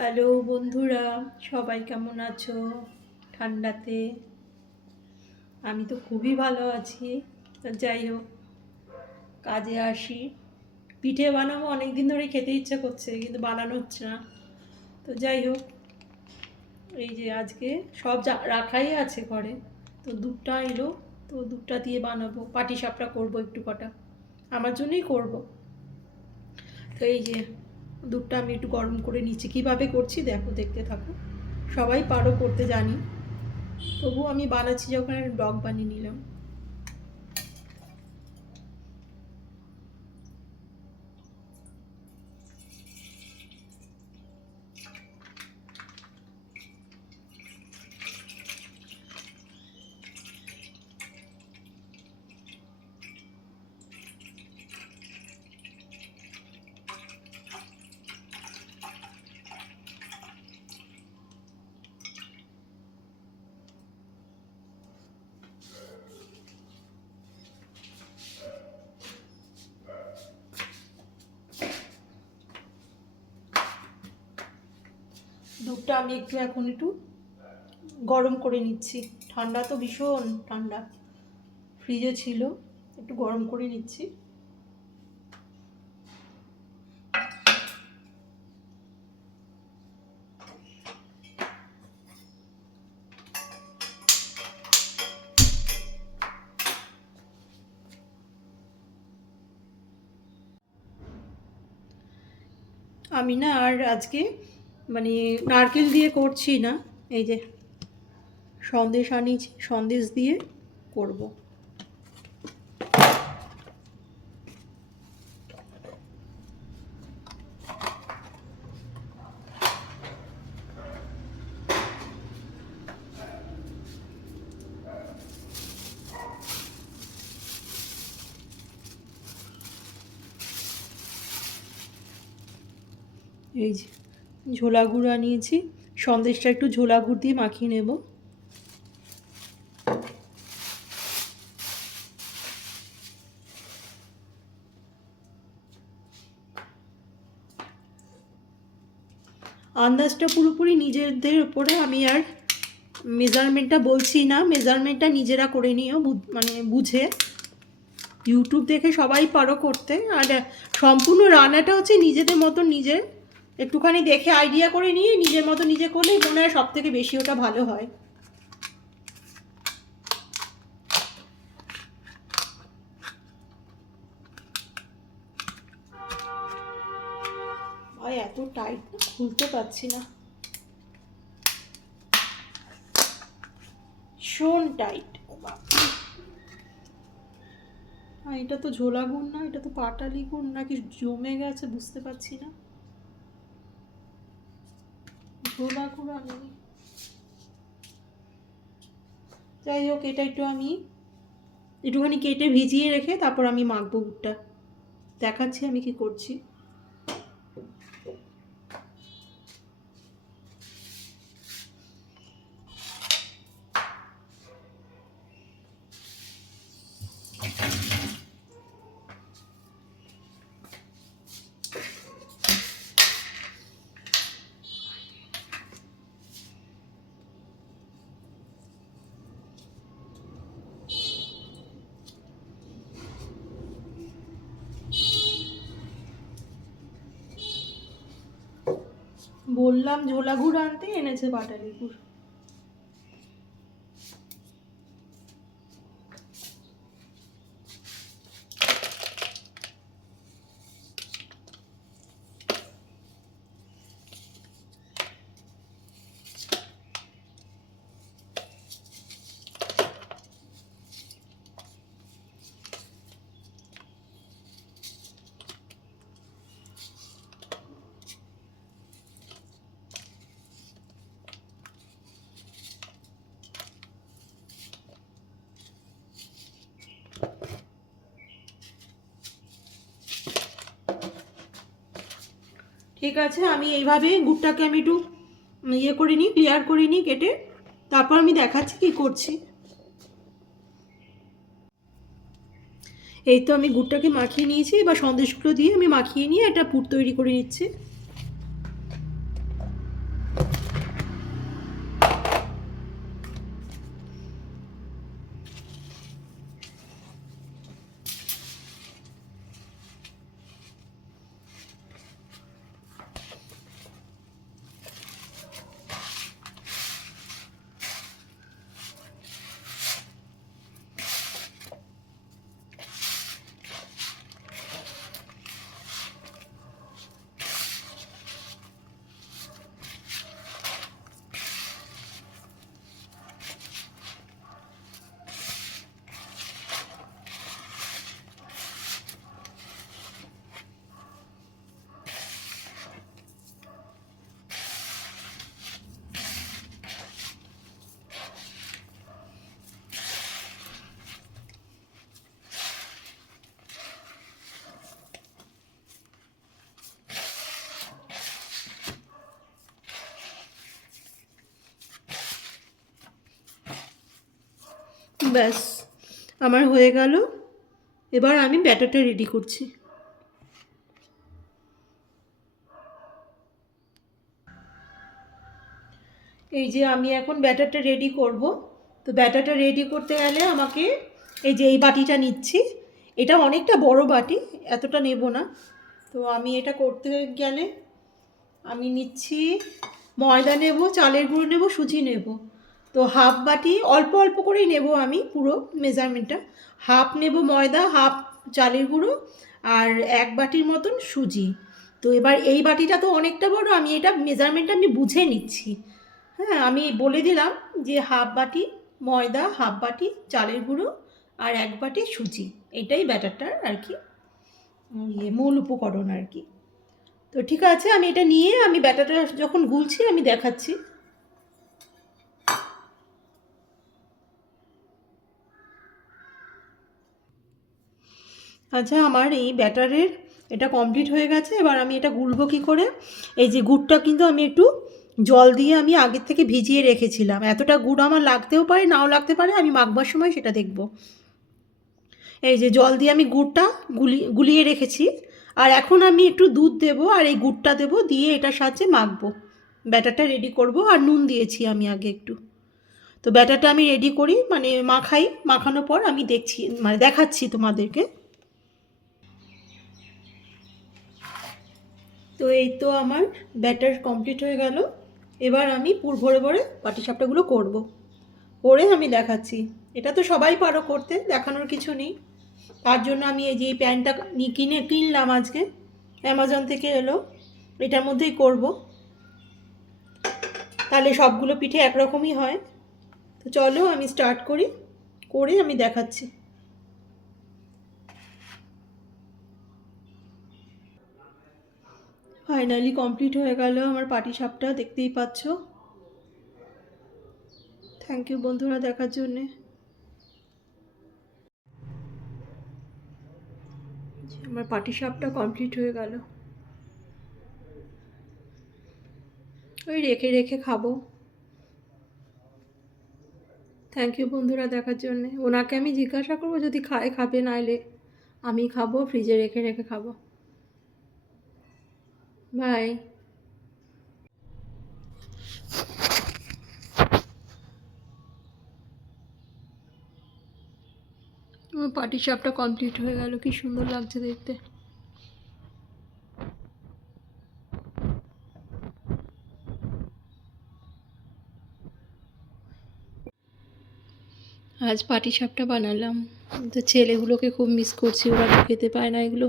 Hello বন্ধুরা, সবাই কেমন আছো ঠান্ডাতে? আমি তো খুবই ভালো আছি। তো যাই হোক, কাজে আসি। পিঠে বানাবো, অনেক দিন ধরে খেতে ইচ্ছে করছে কিন্তু বানানো হচ্ছে না। তো যাই হোক, এই যে আজকে সব রাখাই আছে ঘরে। তো দুধটা এলো, তো দুধটা দিয়ে বানাবো, পাটিসাপটা করবো একটু কটা, আমার জন্যই করব। তো এই যে দুধটা আমি একটু গরম করে নিচ্ছি, কীভাবে করছি দেখো, দেখতে থাকো। সবাই পারো করতে, জানি, তবু আমি বানাচ্ছি যখন একটা ব্লগ বানিয়ে নিলাম। দুধটা আমি একটু গরম করে নিচ্ছি। ঠান্ডা তো, ভীষণ ঠান্ডা, ফ্রিজে ছিল, একটু গরম করে নিচ্ছি। আমি না আর আজকে মানে নারকেল দিয়ে করছি না, এই যে সন্দেশ আনিয়েছি, সন্দেশ দিয়ে করব। এই যে ঝোলা গুড় আনিয়েছি, সন্দেশটা একটু ঝোলা গুড় দিয়ে মাখিয়ে নেব। আন্দাজটা পুরোপুরি নিজেদের উপরে, আমি আর মেজারমেন্টটা বলছি না, মেজারমেন্টটা নিজেরা করে নিও, মানে বুঝে। ইউটিউব দেখে সবাই পারো করতে, আর সম্পূর্ণ রান্নাটা হচ্ছে নিজেদের মতো, নিজে একটুখানি দেখে আইডিয়া করে নিয়ে নিজের মতো নিজে করলেই মনে হয় সব থেকে বেশি ওটা ভালো হয়। ভাই এত টাইট, খুলতে পারছি না, ভীষণ টাইট। এটা তো ঝোলা গুড় না, এটা তো পাটালি গুড় নাকি জমে গেছে বুঝতে পারছি না। ঝোলা গুড় আমি, যাই হোক, এটা আমি একটুখানি কেটে ভিজিয়ে রেখে তারপর আমি মাখবো গুড়টা, দেখাচ্ছি আমি কি করছি। বললাম ঝোলা গুড় আনতে, এনেছে পাটালি গুড়। ঠিক আছে, আমি এইভাবে গুড়টাকে আমি একটু ইয়ে করে নিই, ক্লিয়ার করে নিই কেটে, তারপর আমি দেখাচ্ছি কি করছি। এই তো আমি গুড়টাকে মাখিয়ে নিয়েছি, এবার সন্দেশগুলো দিয়ে আমি মাখিয়ে নিয়ে একটা পুর তৈরি করে নিচ্ছি। ব্যাস আমার হয়ে গেল। এবার আমি ব্যাটারটা রেডি করছি। এই যে আমি এখন ব্যাটারটা রেডি করব। তো ব্যাটারটা রেডি করতে গেলে আমাকে এই যে এই বাটিটা নিচ্ছি, এটা অনেকটা বড় বাটি, এতটা নেব না। তো আমি এটা করতে গেলে আমি নিচ্ছি ময়দা নেব, চালের গুঁড়ো নেব, সুজি নেব। তো হাফ বাটি, অল্প অল্প করেই নেব আমি পুরো মেজারমেন্টটা। হাফ নেব ময়দা, হাফ চালের গুঁড়ো, আর এক বাটির মতন সুজি। তো এবার এই বাটিটা তো অনেকটা বড়, আমি এটা মেজারমেন্টটা আমি বুঝে নিচ্ছি। হ্যাঁ, আমি বলে দিলাম যে হাফ বাটি ময়দা, হাফ বাটি চালের গুঁড়ো, আর এক বাটি সুজি। এটাই ব্যাটারটার আর কি মূল উপকরণ আর কি। তো ঠিক আছে, আমি এটা নিয়ে আমি ব্যাটারটা যখন গুলছি আমি দেখাচ্ছি। আচ্ছা, আমার এই ব্যাটারের এটা কমপ্লিট হয়ে গেছে। এবার আমি এটা গুলবো কী করে? এই যে গুড়টা কিন্তু আমি একটু জল দিয়ে আমি আগের থেকে ভিজিয়ে রেখেছিলাম। এতটা গুড় আমার লাগতেও পারে, নাও লাগতে পারে, আমি মাখবার সময় সেটা দেখব। এই যে জল দিয়ে আমি গুড়টা গুলিয়ে রেখেছি। আর এখন আমি একটু দুধ দেবো আর এই গুড়টা দেবো, দিয়ে এটার সাহায্যে মাখবো, ব্যাটারটা রেডি করব। আর নুন দিয়েছি আমি আগে একটু। তো ব্যাটারটা আমি রেডি করি, মানে মাখাই, মাখানোর পর আমি দেখছি, মানে দেখাচ্ছি তোমাদেরকে। তো এই তো আমার ব্যাটার কমপ্লিট হয়ে গেল। এবার আমি পুর ভরে ভরে পাটিসাপটাগুলো করব, করে আমি দেখাচ্ছি। এটা তো সবাই পারো করতে, দেখানোর কিছু নেই। তার জন্য আমি এই যে এই প্যানটা কিনলাম আজকে, অ্যামাজন থেকে এলো, এটার মধ্যেই করব। তাহলে সবগুলো পিঠে একরকমই হয়। তো চলো আমি স্টার্ট করি, করে আমি দেখাচ্ছি। ফাইনালি কমপ্লিট হয়ে গেল আমার পাটিসাপটা, দেখতেই পাচ্ছ। থ্যাংক ইউ বন্ধুরা দেখার জন্যে। আমার পাটিসাপটা কমপ্লিট হয়ে গেল। ওই রেখে রেখে খাবো। থ্যাংক ইউ বন্ধুরা দেখার জন্যে। ওনাকে আমি জিজ্ঞাসা করবো, যদি খায় খাবে, নাইলে আমি খাবো, ফ্রিজে রেখে রেখে খাবো। বাই। আমার পাটিসাপটা কমপ্লিট হয়ে গেল, কি সুন্দর লাগছে দেখতে। আজ পাটিসাপটা বানালাম। তো ছেলেগুলোকে খুব মিস করছি, ওরা তো খেতে পায় না এগুলো।